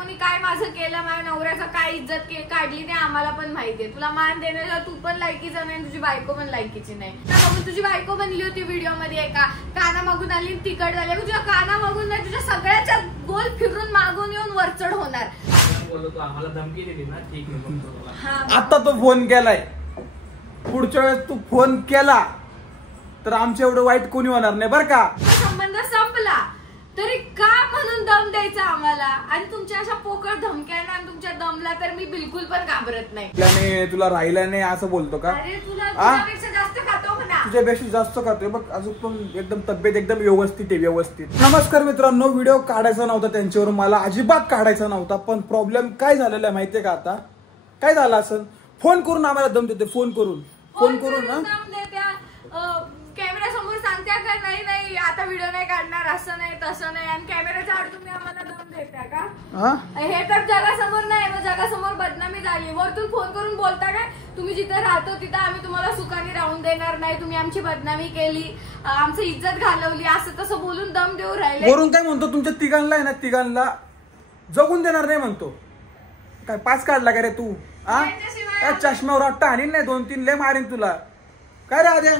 बायकोनी काय माझं केलं, माझ्या नवऱ्याचं काय इज्जत काढली ते आम्हाला पण माहितीये. तुला मान देण्याला तू पण लायकीचा नाही, तुझी बायको पण लायकीची नाही. मग तुझी बायको बनली होती व्हिडिओ मध्ये एका काना मागून आली तिकट झाली. तुझ्या काना मागून नाही, तुझ्या सगळ्याच्या गोल फिरून मागून येऊन वरचढ होणार. आम्हाला धमकी दिली ना, ठीक आहे. आता तो फोन केलाय, पुढच्या वेळेस तू फोन केला तर आमच्या एवढं वाईट कोणी होणार नाही बरं का. संबंध संपला तरी का म्हणून दम द्यायचा आम्हाला. आणि तुमच्या अशा पोकळ धमक्याना आणि तुमच्या दमला तर मी बिलकुल पण घाबरत नाही. तुला राहिला नाही असं बोलतो का? अरे तुझ्यापेक्षा जास्त खातो म्हणा. तुझ्यापेक्षा जास्त खातोय बघ. अजून पण एकदम तब्येत एकदम व्यवस्थित आहे, व्यवस्थित. नमस्कार मित्रांनो, व्हिडिओ काढायचा नव्हता त्यांच्यावर, मला अजिबात काढायचा नव्हता. पण प्रॉब्लेम काय झालेला आहे माहितीये का? आता काय झालं असं, फोन करून आम्हाला दम देते, फोन करून कॅमेरा समोर सांगत्या का नाही नाही आता व्हिडिओ नाही काढणार, असं नाही तसं नाही. आणि कॅमेऱ्याच्या आड तुम्ही आम्हाला दम देता का? हे तर जगासमोर नाही, मग जगासमोर बदनामी झाली. वरतून फोन करून बोलता काय तुम्ही जिथं राहतो तिथं आम्ही तुम्हाला सुखाने राहून देणार नाही, तुम्ही आमची बदनामी केली, आमची इज्जत घालवली, असं तसं बोलून दम देऊ राहिले. वरून काय म्हणतो, तुमच्या तिघांना आहे ना, तिघांना जगून देणार नाही म्हणतो. काय पास काढला का रे तू? चष्म्यावर वाटतं आणि नाही 2-3 लय मारीन तुला. काय रे आद्या?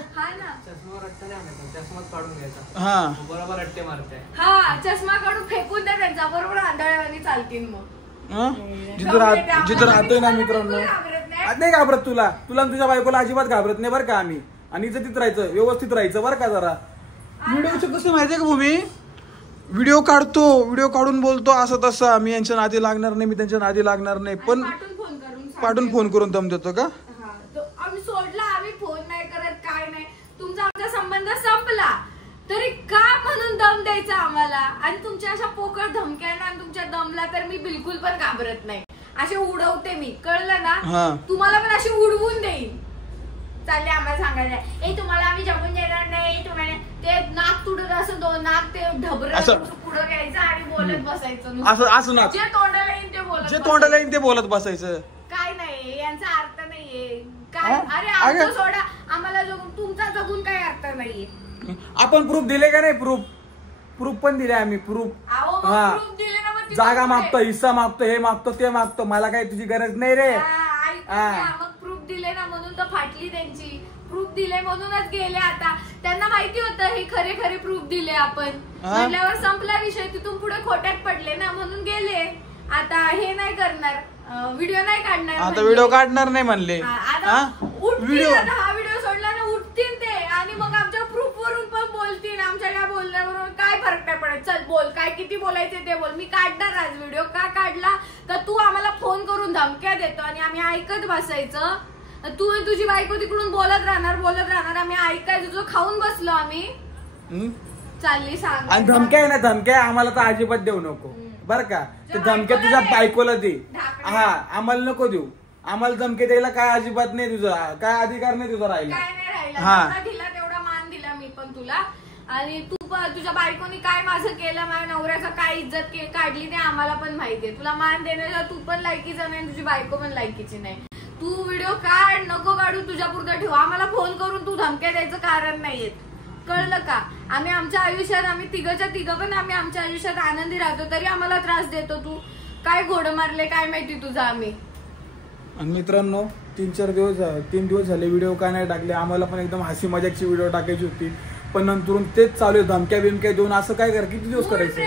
चष्मावर रट्टा द्या, चष्माच काढून घ्यायचा. हा बरोबर रट्टे मारते. हा चष्मा काढून फेकून द्या त्यांचा, बरोबर आंधळ्यावानी चालतील. मग जिथं राहतोय ना मित्रांनो, नाही घाबरत तुला तुझ्या बायकोला अजिबात घाबरत नाही बरं का आम्ही. आणि इज्जतीत राहायचं, व्यवस्थित राहायचं बरं का. जरा व्हिडिओचं कसं माहितीये का भूमी, व्हिडिओ काढतो, व्हिडिओ काढून बोलतो असं तसं, मी यांच्या नादी लागणार नाही, मी त्यांच्या नादी लागणार नाही. पण पाठून फोन करून दम देतो का? आम्ही सोडला, आम्ही फोन नाही करत, काय नाही. तुमचा आमचा संबंध संपला तरी का म्हणून दम द्यायचा आम्हाला. आणि तुमच्या अशा पोकळ धमक्याना आणि तुमच्या दमला तर मी बिलकुल पण घाबरत नाही. असे उडवते मी, कळलं ना? तुम्हाला पण अशी उडवून देईन. चालले आम्हाला सांगायला, तुम्हाला आम्ही जमून देणार नाही, तुम्हाला ते नाक तुडत असं नाक ते ढबरं पुढं घ्यायचं आणि बोलत बसायचं. असं नाक जे तोंडाला येईन ते बोलत, जे तोंडाला येईन ते बोलत बसायचं. काय नाही यांचा अर्थ नाहीये काय. अरे अर्थ सोडा, आम्हाला तुमचा जगून काय अर्थ नाहीये. आपण प्रूफ दिले का नाही? प्रूफ पण दिले आम्ही. प्रूफ जागा मागतो, हिस्सा मागतो, हे मागतो, ते मागतो. मला काय तुझी गरज नाही रे. मग प्रूफ दिले ना म्हणून तर फाटली त्यांची. प्रूफ दिले म्हणूनच गेले. आता त्यांना माहिती होतं हे खरे प्रूफ दिले आपण म्हटल्यावर संपला विषय. तिथून पुढे खोट्यात पडले ना म्हणून गेले. आता हे नाही करणार, व्हिडिओ नाही काढणार. आता व्हिडिओ काढणार नाही म्हणले. हा व्हिडिओ सोडला ना उठतील ते आणि मग आमच्या प्रूफ वरून पण बोलतील. आमच्या या बोलण्यावरून काय फरक नाही पडत. चल बोल, काय किती बोलायचे ते बोल. मी काढणार आज व्हिडिओ. का काढला तर तू आम्हाला फोन करून धमक्या देतो आणि आम्ही ऐकत बसायचं. तू तुझी बायको तिकडून बोलत राहणार, आम्ही ऐकायचं. तुझं खाऊन बसलो आम्ही. चालली सांग. आणि धमक्या आहे ना, धमक्या आम्हाला तर अजिबात देऊ नको बरं का. ते धमक्या तुझ्या बायकोला दे. हा आम्हाला नको देऊ. आम्हाला धमके द्यायला काय अजिबात नाही, तुझा काय अधिकार नाही तुझा राहिला. दिला तेवढा मान दिला मी पण तुला. आणि तू तुझ्या बायकोनी काय माझं केलं, माझ्या नवऱ्याचं काय इज्जत काढली ते आम्हाला पण माहितीये. तुला मान देण्याला तू पण लायकीचा नाही, तुझी बायको पण लायकीची नाही. तू व्हिडिओ काढ, नको काढू, तुझ्या पुरतं ठेव. आम्हाला फोन करून तू धमक्या द्यायचं कारण नाहीये, कळलं का? आम्ही आमच्या आयुष्यात, आम्ही तिघं पण आम्ही आमच्या आयुष्यात आनंदी राहतो, तरी आम्हाला त्रास देतो तू. काय घोडं मारले काय माहिती तुझा आम्ही. आणि मित्रांनो 3 दिवस झाले व्हिडिओ काय नाही टाकले. आम्हाला पण एकदम हसी मजाकची व्हिडिओ टाकायची होती, पण नंतर तेच चालू आहे धमक्या बिमक्या देऊन. असं काय किती दिवस करायचं?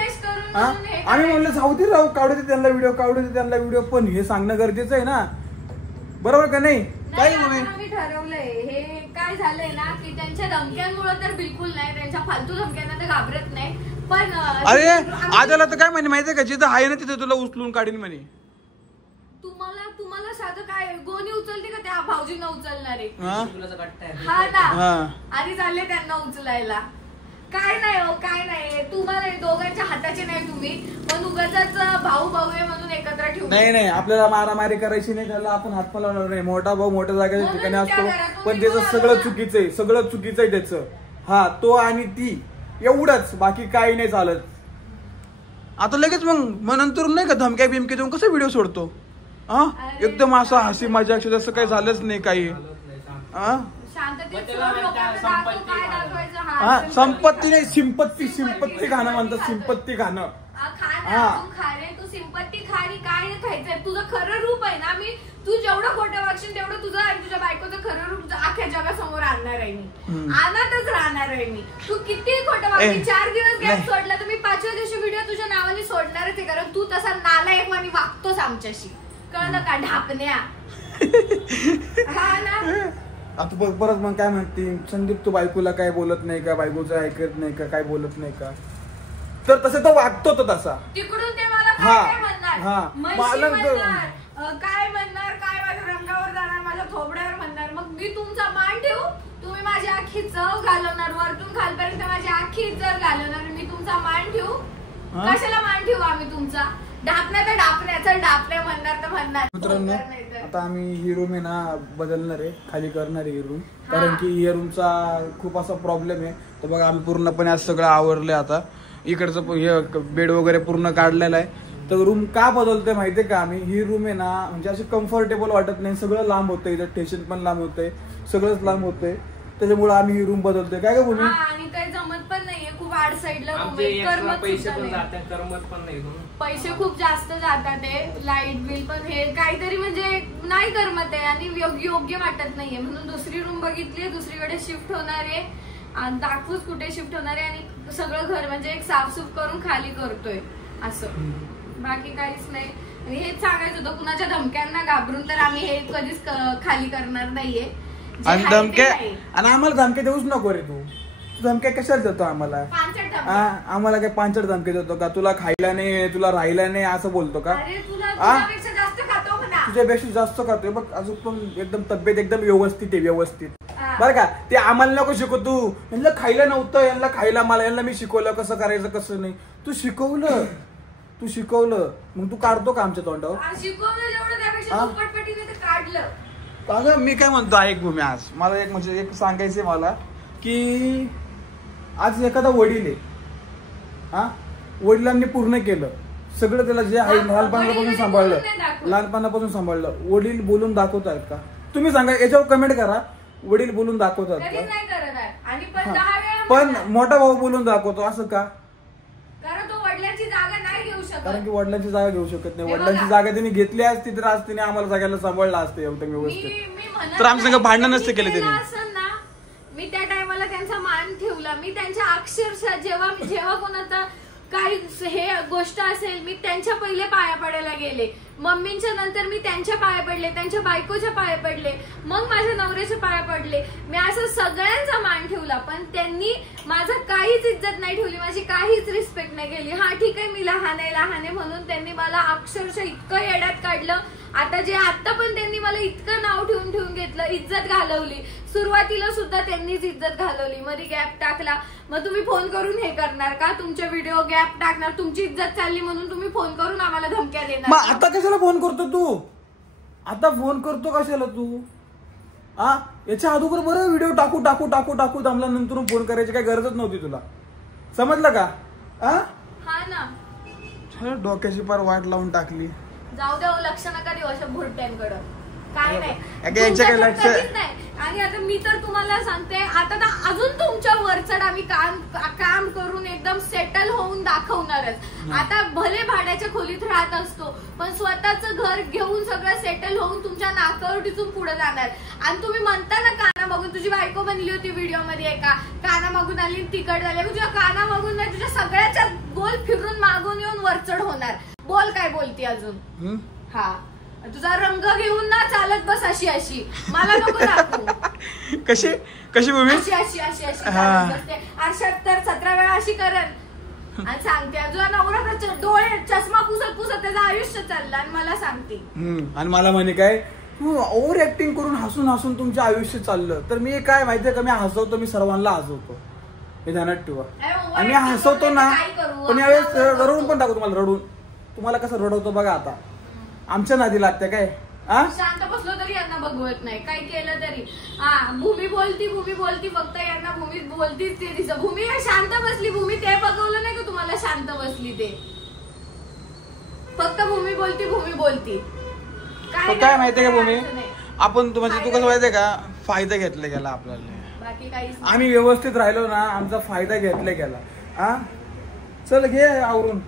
आम्ही म्हणलं जाऊ दे राहू, काढू दे त्यांना व्हिडिओ, पण हे सांगणं गरजेचं आहे ना, बरोबर का नाही? काय आम्ही ठरवलंय हे काय झालंय ना की त्यांच्या धमक्यांमुळे तर बिलकुल नाही, त्यांच्या फालतू धमक्यांना तर घाबरत नाही. पण अरे आद्याला तर काय म्हणे माहितीये का, जिथं आहे ना तिथे तुला उचलून काढीन म्हणे. तुम्हाला साधं काय गोणी उचलते का त्या भाऊजींना उचलणारे? हा ना, आधी चालले त्यांना उचलायला. काय नाही हो, काय नाही. तुम्हाला दोघांच्या हाताचे नाही तुम्ही, पण उगाच भाऊ आहे म्हणून एकत्र ठेवू. नाही आपल्याला मारामारी करायची नाही, त्याला आपण हात लावणार नाही. मोठा भाऊ मोठ्या जागेच्या ठिकाणी असतो, पण त्याचं सगळं चुकीचं आहे त्याचं. हा तो आणि ती एवढंच, बाकी काही नाही चालत. आता लगेच मग नंतर नाही का धमक्या बिमक्या देऊन कसं व्हिडिओ सोडतो? एकदम असं हसी मजाक जसं काही झालंच नाही काही. संपत्ती नाही, सिंपत्ती गाणं म्हणतात. सिंपत्ती गाणं हा. तू खा रे, तू सिंपत्ती खा रे, काय नाही खायचंय. तुझं खरं रूप आहे ना, मी तू जेवढं खोटं वागशील तेवढं तुझं आणि तुझ्या बायकोचं खरं रूप अख्ख्या जगासमोर आणणार आहे मी. आणतच राहणार आहे मी. तू किती खोटं वागली, 4 दिवस गॅप सोडला तर मी 5व्या दिवशी व्हिडिओ तुझ्या नावाने सोडणारच आहे, कारण तू तसा नालायक आणि वागतोस आमच्याशी. कळलं का ढापण्या. हा ना. आता परत मग काय म्हणते, संदीप तू बायकोला काय बोलत नाही का, बायकोचं ऐकत नाही का, काय बोलत नाही का. तर तसं तो वागतो तो तसा. तिकडून ते मला हा. काय म्हणणार, हा. म्हशी म्हणणार, काय म्हणणार, काय माझ्या रंगावर जाणार, माझ्या थोबड्यावर म्हणणार. मग मी तुमचा मान ठेवू, तुम्ही माझी अख्खी चव घालवणार, वरतून खालपर्यंत माझी अख्खी इज्जत घालवणार, मी तुमचा मान ठेवू. कशाला मान ठेवू आम्ही तुमचा. डापण्या तर डापण्याचा, डापण्या म्हणणार तर म्हणणार. मित्रांनो आता आम्ही ही रूम आहे ना बदलणार आहे, खाली करणार आहे ही रूम, कारण की ही रूमचा खूप असा प्रॉब्लेम आहे. तर बघा आम्ही पूर्णपणे आज सगळं आवरलंय. आता इकडचं हे बेड वगैरे पूर्ण काढलेला आहे. तर रूम का बदलतोय माहितीये का आम्ही, ही रूम आहे ना म्हणजे अशी कम्फर्टेबल वाटत नाही, सगळं लांब होतंय, इथं स्टेशन पण लांब होतंय, सगळंच लांब होतंय, त्याच्यामुळे आम्ही ही रूम बदलतोय. काय का भूमी. आणि काही जमत पण नाहीये, खूप आड साईडला रूम आहे, करमत पण नाही. पैसे खूप जास्त जातात आहे, लाईट बिल पण हे काहीतरी म्हणजे नाही करमत आहे आणि योग्य वाटत नाहीये, म्हणून दुसरी रूम बघितली, दुसरीकडे शिफ्ट होणार आहे. दाखवूच कुठे शिफ्ट होणार आहे आणि सगळं घर म्हणजे एक साफसूफ करून खाली करतोय असं, बाकी काहीच नाही. हेच सांगायचं होतं, कुणाच्या धमक्यांना घाबरून तर आम्ही हे कधीच खाली करणार नाहीये. आणि धमक्या, आणि आम्हाला धमक्या देऊच नको रे तू. धमक्या कशाला देतो आम्हाला. आम्हाला काय 5 धमक्या देतो का, तुला खायला नाही, तुला राहायला नाही असं बोलतो का. तुझ्यापेक्षा जास्त खातोय बघ, अजून पण एकदम तब्येत एकदम व्यवस्थित आहे, व्यवस्थित. बरं का, ते आम्हाला नको शिकव तू. यांना खायला नव्हतं, यांना खायला, मला यांना मी शिकवलं कसं करायचं कसं नाही. तू शिकवलं मग तू काढतो का आमच्या तोंडावर. अगं मी काय म्हणतो ऐक भूमी, आज मला एक म्हणजे एक सांगायचंय मला की आज एखादा वडील आहे, हा वडिलांनी पूर्ण केलं सगळं, त्याला जे आहे लहानपणापासून सांभाळलं. वडील बोलून दाखवतात का तुम्ही सांगा, याच्यावर कमेंट करा. वडील बोलून दाखवतात का, पण मोठा भाऊ बोलून दाखवतो असं का. कारण की वडिलांची जागा घेऊ शकत नाही. वडिलांची जागा त्यांनी घेतली असती तर आज तिने आम्हाला सगळ्यांना सांभाळलं असतं एकदम व्यवस्थित. तर आमच्या भांडण नसते केले त्यांनी. मी त्या टायमाला त्यांचा मान ठेवला. मी त्यांच्या अक्षरशः जेव्हा कोणाचा काही हे गोष्ट असेल, मी त्यांच्या पहिले पाया पडायला गेले. मम्मींच्या नंतर मी त्यांच्या पाया पडले, त्यांच्या बायकोच्या पाया पडले, मग माझ्या नवऱ्याच्या पाया पडले. मी असं सगळ्यांचा मान ठेवला, पण त्यांनी माझं काहीच इज्जत नाही ठेवली, माझी काहीच रिस्पेक्ट नाही केली. हा ठीक आहे, मी लहान आहे म्हणून त्यांनी मला अक्षरशः इतकं येड्यात काढलं. आता पण त्यांनी मला इतकं नाव ठेवून घेतलं, इज्जत घालवली. सुरुवातीला सुद्धा त्यांनीच इज्जत घालवली, मध्ये गॅप टाकला. मग तुम्ही फोन करून हे करणार का, तुमच्या व्हिडिओ गॅप टाकणार, तुमची इज्जत चालली म्हणून तुम्ही फोन करून आम्हाला धमक्या देणार. आता कशाला फोन करतो तू, आता फोन करतो कशाला तू. याच्या अगोदर बरं व्हिडिओ टाकू दमला नंतर फोन करायची काही गरजच नव्हती तुला, समजलं का. हा ना, डोक्याची पार वाट लावून टाकली. जाऊ द्या, लक्ष नका देऊ अशा भुरट्यांकडं, काय नाही. आणि आता मी तर तुम्हाला सांगते, आता तर अजून तुमच्या वरचढ आम्ही काम करून एकदम सेटल होऊन दाखवणारच. आता भले भाड्याच्या खोलीत राहत असतो, पण स्वतःच घर घेऊन सगळं सेटल होऊन तुमच्या नाकावर टिचून पुढे जाणार. आणि तुम्ही म्हणता ना काना मागून, तुझी बायको बनली होती व्हिडिओ मध्ये एका, काना मागून आली तिकड झाली. तुझ्या काना मागून नाही, तुझ्या सगळ्याच्या गोल फिरून मागून येऊन वरचढ होणार. बोल काय बोलती अजून. हा, तुझा रंग घेऊन ना चालत बस अशी मला नको दाखवू. कशी भूमी अशी आरशात तर 17 वेळा अशी करन आणि सांगते तुझा नवरा डोळे चष्मा पुसत त्याचं आयुष्य चाललं आणि मला सांगते. आणि मला म्हणे काय, तू ओव्हर ऍक्टिंग करून हसून तुमचं आयुष्य चाललं. तर मी काय माहितीये का, मी हसवतो, मी सर्वांना हसवतो, हे ध्यानात ठेवा. आणि मी हसवतो ना, पण यावेळेस रडून पण टाकू तुम्हाला. रडून तुम्हाला कसं रडवतो बघा. आता आमच्या नादी लागते काय. शांत बसलो तरी यांना बघवत नाही, काय केलं तरी. भूमी बोलती फक्त यांना भूमी बोलतीच ते दिसत. भूमी शांत बसली, भूमी ते बघवलं नाही का तुम्हाला शांत बसली ते. फक्त भूमी बोलती. काय माहितीये का भूमी, आपण म्हणजे तू कसं माहितीये का, फायदा घेतला गेला आपल्याला. बाकी काही आम्ही व्यवस्थित राहिलो ना, आमचा फायदा घेतला गेला. चल घे आवरून.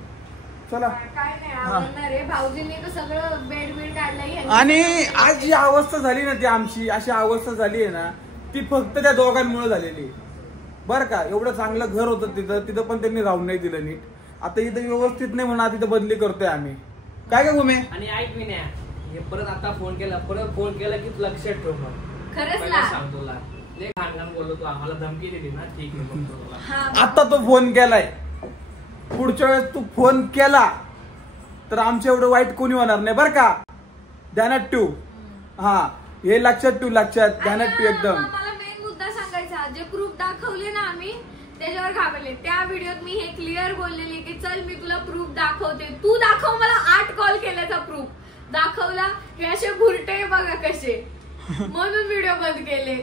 चला. काय नाही आवडणार आहे. भाऊजींनी तर सगळं बेड काढलंय. आणि आज जी अवस्था झाली ना ती आमची अशी अवस्था झाली आहे ना ती फक्त त्या दोघांमुळे झालेली. बर का, एवढं चांगलं घर होतं तिथं पण त्यांनी राहून नाही दिलं नीट. आता इथं व्यवस्थित नाही म्हणून आता इथं बदली करतोय आम्ही. काय का गुमे? आणि ऐक मी नाही परत आता फोन केला की तू लक्षात ठेव. खरंच ना सांगतो तुला लय घाण बोललो तू, आम्हाला धमकी दिली ना. ठीक आहे बघतो तुला. आता तो फोन केलाय, पुढच्या वेळेस तू फोन केला तर आमच्या एवढं वाईट कोणी होणार नाही बर का. ध्यानात ठेव. हा हे लक्षात ठेव, ध्यानात ठेव एकदम. मला मेन मुद्दा सांगायचा, जे प्रूफ दाखवले ना आम्ही त्याच्यावर घाबरले. त्या व्हिडिओत मी हे क्लिअर बोललेली की चल मी तुला प्रूफ दाखवते, तू दाखव. मला 8 कॉल केल्याचा प्रूफ दाखवला. हे असे भुरटे बघा कसे, म्हणून व्हिडिओ बंद केले.